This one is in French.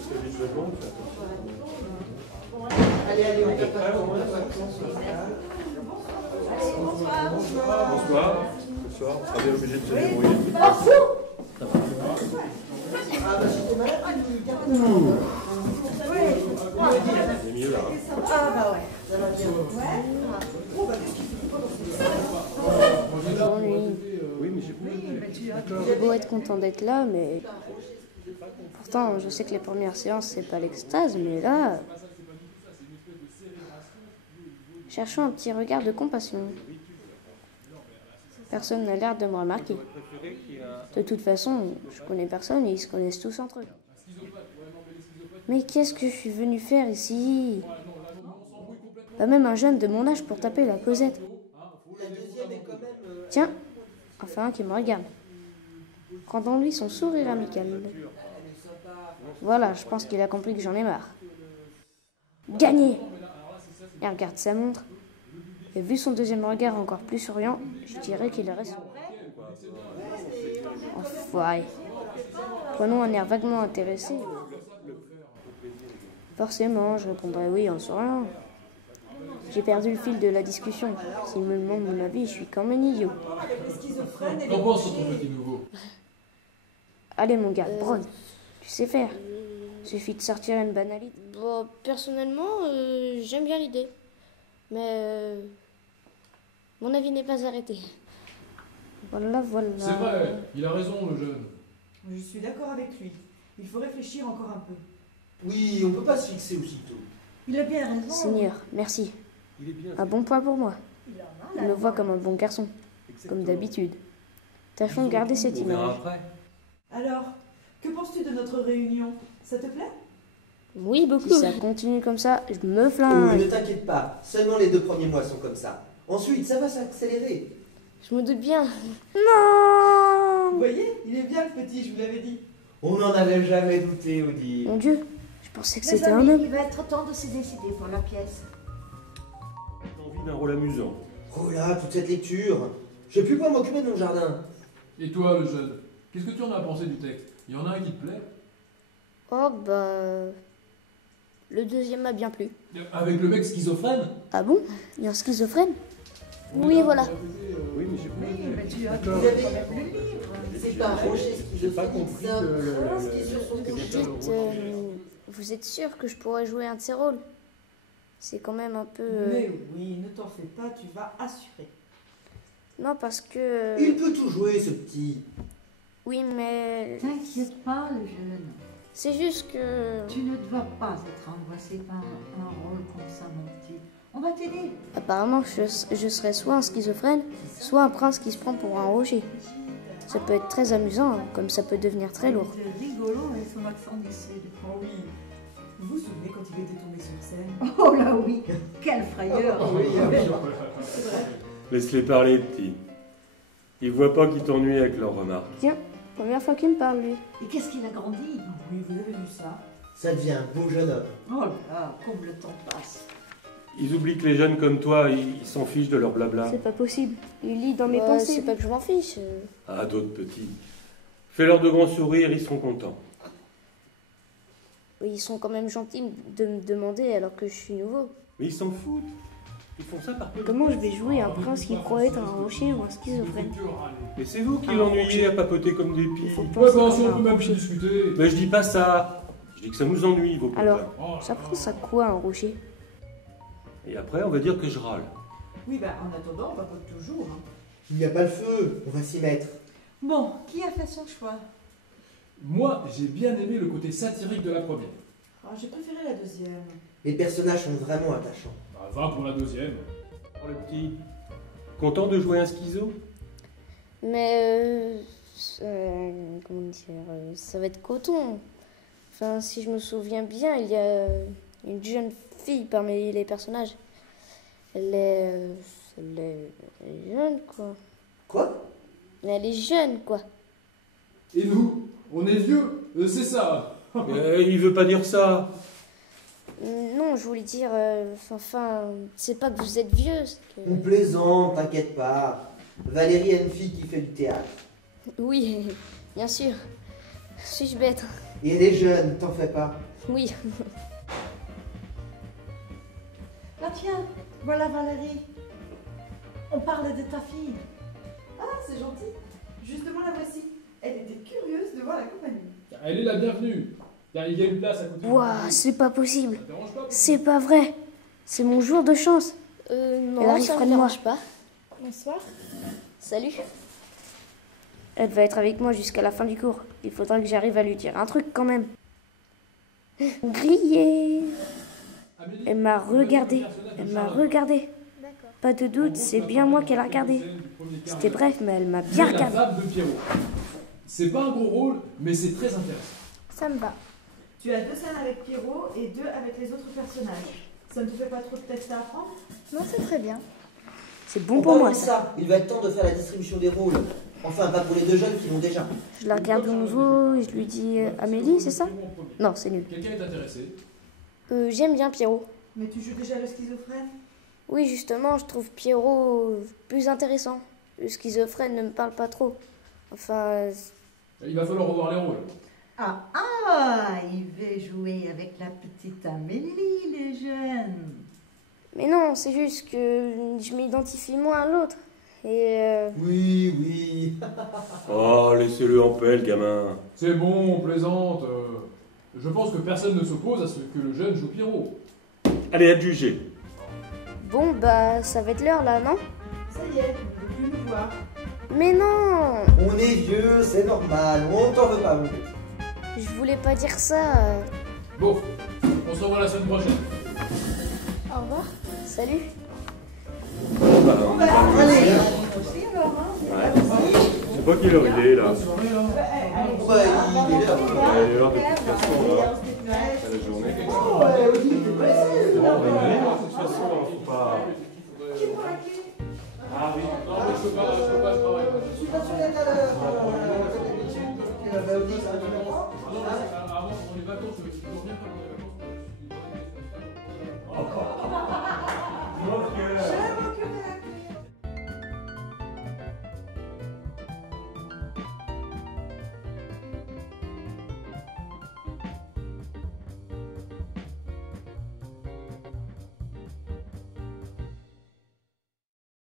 parce qu'il y a des jeux bons, Allez, allez, on tape pas trop. Bonsoir. Bonsoir. Ce soir, on sera bien obligé de se débrouiller. Ah, bah, j'étais malade. C'est mieux là. Ah bah ouais. Ça va bien. J'ennuie. Oui, mais j'ai plus. J'ai beau être content d'être là, mais pourtant je sais que les premières séances c'est pas l'extase, mais là, cherchons un petit regard de compassion. Personne n'a l'air de me remarquer. De toute façon, je connais personne et ils se connaissent tous entre eux. Mais qu'est-ce que je suis venu faire ici? Pas même un jeune de mon âge pour taper la Cosette. La deuxième est quand même. Tiens, enfin un qui me regarde. Rendons-lui son sourire amical. Voilà, je pense qu'il a compris que j'en ai marre. Gagné! Et regarde sa montre. Et vu son deuxième regard encore plus souriant, je dirais qu'il reste. Enfoiré. Prenons un air vaguement intéressé. Forcément, je répondrai oui en souriant. J'ai perdu le fil de la discussion. S'il me demande mon avis, je suis comme un idiot. Qu'en penses ton petit nouveau? Allez mon gars, Bron, tu sais faire. Suffit de sortir une banalité. Bon, personnellement, j'aime bien l'idée. Mais mon avis n'est pas arrêté. Voilà, voilà. C'est vrai, il a raison le jeune. Je suis d'accord avec lui. Il faut réfléchir encore un peu. Oui, on peut pas se fixer aussitôt. Il a bien raison. Seigneur, merci. Il est bien. Un bon point pour moi. Il me voit comme un bon garçon, comme d'habitude. Tâchons de garder cette On verra image. après. Alors, que penses-tu de notre réunion? Ça te plaît? Oui, beaucoup. Si ça continue comme ça, je me Oh, flingue. ne t'inquiète pas, seulement les 2 premiers mois sont comme ça. Ensuite, ça va s'accélérer. Je me doute bien. Vous Non! voyez, il est bien le petit, je vous l'avais dit. On n'en avait jamais douté, Odile. Mon Dieu, je pensais que Mes c'était un amis, homme. il va être temps de se décider pour la pièce. J'ai envie d'un rôle amusant. Oh là, toute cette lecture. Je vais plus pas m'occuper de mon jardin. Et toi le jeune, qu'est-ce que tu en as pensé du texte? Il y en a un qui te plaît? Oh, bah. Le deuxième m'a bien plu. Avec le mec schizophrène? Ah bon? Il y a un schizophrène? Oui, voilà. Oui, mais j'ai plus. mais tu as Vous avez le livre. C'est pas Roger J'ai pas schizophrène, compris c'est un prince qui est sur son ce que côté. vient faire le Dites, rôle. vous êtes sûr que je pourrais jouer un de ces rôles? C'est quand même un peu... Mais oui, ne t'en fais pas, tu vas assurer. Non, parce que... Il peut tout jouer, ce petit. Oui, mais... T'inquiète pas, le jeune. C'est juste que... Tu ne dois pas être angoissé par un rôle comme ça, mon petit. On va t'aider. Apparemment, je serais soit un schizophrène, soit un prince qui se prend pour un rocher. Ça peut être très amusant, hein, comme ça peut devenir très lourd. C'est rigolo avec son accent du sud. Oh oui. Vous vous souvenez quand il était tombé sur scène? Oh là oui, quelle frayeur. Oui, C'est vrai. Laisse-les parler, petit. Ils voient pas qu'ils t'ennuient avec leurs remarques. Tiens, première fois qu'il me parle, lui. Et qu'est-ce qu'il a grandi? Oui, vous avez vu ça? Ça devient un beau jeune homme. Oh là là, comme le temps passe. Ils oublient que les jeunes comme toi, ils s'en fichent de leur blabla. C'est pas possible. Il lit dans mes Bah, pensées. c'est pas que je m'en fiche. Ah, d'autres petits. Fais-leur de grands sourires, ils seront contents. Ils sont quand même gentils de me demander alors que je suis nouveau. Mais ils s'en foutent. Ils font ça par Comment je vais jouer un prince qui croit être un rocher ou un schizophrène? Mais c'est vous qui l'ennuyez à papoter comme des Il faut pies. penser Ouais, bah, comme on un peut même rocher. discuter. Mais je dis pas ça. Je dis que ça nous ennuie, vos copains. Alors, Oh, ça prend ça quoi un rocher? Et après, on va dire que je râle. Oui, bah en attendant, on papote toujours. Hein. Il n'y a pas le feu, on va s'y mettre. Bon, qui a fait son choix? Moi, j'ai bien aimé le côté satirique de la première. Ah, j'ai préféré la deuxième. Les personnages sont vraiment attachants. Bah, 20 pour la deuxième. Oh, le petit. Content de jouer un schizo? Mais. Comment dire, ça va être coton. Enfin, si je me souviens bien, il y a une jeune fille parmi les personnages. Elle est jeune, quoi. Quoi? Elle est jeune, quoi. Et nous, on est vieux, c'est ça. Il veut pas dire ça. Non, je voulais dire, enfin, c'est pas que vous êtes vieux. c'est que- On plaisante, t'inquiète pas. Valérie a une fille qui fait du théâtre. Oui, bien sûr. Suis-je bête? Et elle est jeune, t'en fais pas. Oui. Ah tiens, voilà Valérie. On parle de ta fille. Ah, c'est gentil. Justement, la voici. Elle était curieuse de voir la compagnie. Elle est la bienvenue. Il y a une place à côté. Ouah, c'est pas possible. Ça te dérange pas? C'est pas vrai. C'est mon jour de chance. Non, Elle arrive ça près me de moi. dérange pas. Bonsoir. Salut. Elle va être avec moi jusqu'à la fin du cours. Il faudra que j'arrive à lui dire un truc quand même. Grillé. Amélie, Elle m'a regardé. Elle m'a regardé. D'accord. Pas de doute, c'est bien moi qu'elle a regardé. C'était bref, mais elle m'a bien La regardé. table de Pierrot. C'est pas un gros rôle, mais c'est très intéressant. Ça me va. Tu as 2 scènes avec Pierrot et 2 avec les autres personnages. Ça ne te fait pas trop de texte à apprendre? Non, c'est très bien. C'est bon En pour parlant moi de ça. ça, il va être temps de faire la distribution des rôles. Enfin, pas pour les 2 jeunes qui l'ont déjà. Je la regarde de nouveau et je lui dis Amélie, c'est ça? Non, c'est nul. Quelqu'un est intéressé? J'aime bien Pierrot. Mais tu joues déjà le schizophrène? Oui, justement, je trouve Pierrot plus intéressant. Le schizophrène ne me parle pas trop. Enfin, Il va falloir revoir les rôles. Ah, il veut jouer avec la petite Amélie, les jeunes. mais non, c'est juste que je m'identifie moins à l'autre. Et Oui, oui. Oh, laissez-le en paix, le gamin. C'est bon, on plaisante. Je pense que personne ne s'oppose à ce que le jeune joue Pierrot. Allez, adjugez. bon, bah, ça va être l'heure là, non? Ça y est, on ne peut plus nous voir. Mais non! On est vieux, c'est normal. On t'en veut pas, mon petit. Je voulais pas dire ça. Bon, on se revoit la semaine prochaine. Au revoir. Salut. Bah, Allez. Aussi alors, hein? je sais pas quelle heure il est là. Bonne soirée, là. Ouais, il est là. Il est l'heure de toute façon là. C'est la journée. Ouais, Oli, t'es pressé. Bon, on va y aller, de toute façon, faut pas. Qui prend la clé? Ah oui. Non, mais je peux pas, je travaille pas. Je suis pas sûr d'être à l'heure. Bah, Oli, ça va.